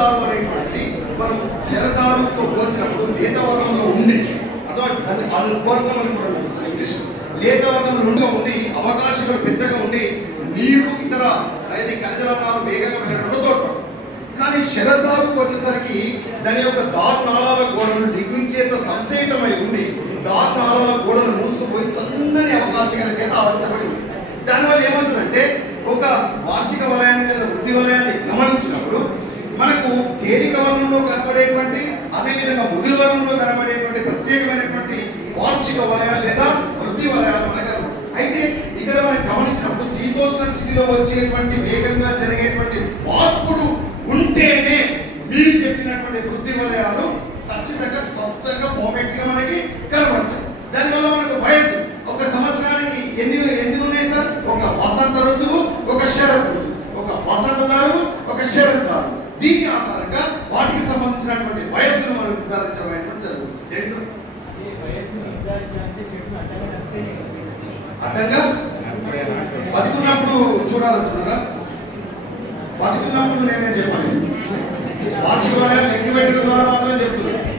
దారం అనేటువంటిది మనం శరదారంతో పోల్చినప్పుడు లేత వర్ణంలో ఉండి అథవా దాన్ని అల్పవర్ణం అని కూడా పిలుస్తారు ఇంగ్లీష్. లేత వర్ణం నుండిగా ఉండి అవకాశాలు పెద్దగా ఉండి నీరు ఇతర ఖనిజ లవణాలు వేగంగా పెరగడంలో తోడ్పడతాయి. కానీ శరదారుకు వచ్చేసరికి దాని యొక్క దారుణాల గోడలు నిర్మించేంత సంశయితమై ఉండి దారుణాల గోడలు మూసుకుపోయి సన్నని అవకాశాల చేత ఆవరించబడి ఉంది. దానివల్ల ఏమవుతుందంటే ఒక వార్షిక వలయాన్ని లేదా వృద్ధి వలయాన్ని గమనించినప్పుడు మనకు తేలిక వర్ణంలో కనబడేటువంటి అదేవిధంగా ముదిరి వర్ణంలో కనబడేటువంటి ప్రత్యేకమైనటువంటి వార్షిక వలయాలు లేదా వృద్ధి వలయాలు మనకు. అయితే ఇక్కడ మనం గమనించినప్పుడు శీతోష్ణ స్థితిలో వచ్చేటువంటి వేగంగా జరిగేటువంటి మార్పులు ఉంటేనే మీరు చెప్పినటువంటి వృద్ధి వలయాలు ఖచ్చితంగా స్పష్టంగా పర్ఫెక్ట్ గా మనకి కనబడతాయి. దానివల్ల మనకు వయసు ఒక సంవత్సరానికి ఎన్ని ఉన్నాయి సార్? ఒక వసంత ఋతువు, ఒక శరత్ ఋతువు, ఒక వసంత దారువు, ఒక శరత్ దారువు. దీని ఆధారంగా వాటికి సంబంధించినటువంటి వయస్సును మనం నిర్ధారించడం జరుగుతుంది. అడ్డంగా బతుకున్నప్పుడు చూడాలనుకున్నారా? బతుకున్నప్పుడు నేనేం చెప్పాలి, వార్షిక వలయాలు లెక్క పెట్టడం ద్వారా మాత్రమే చెప్తున్నాను.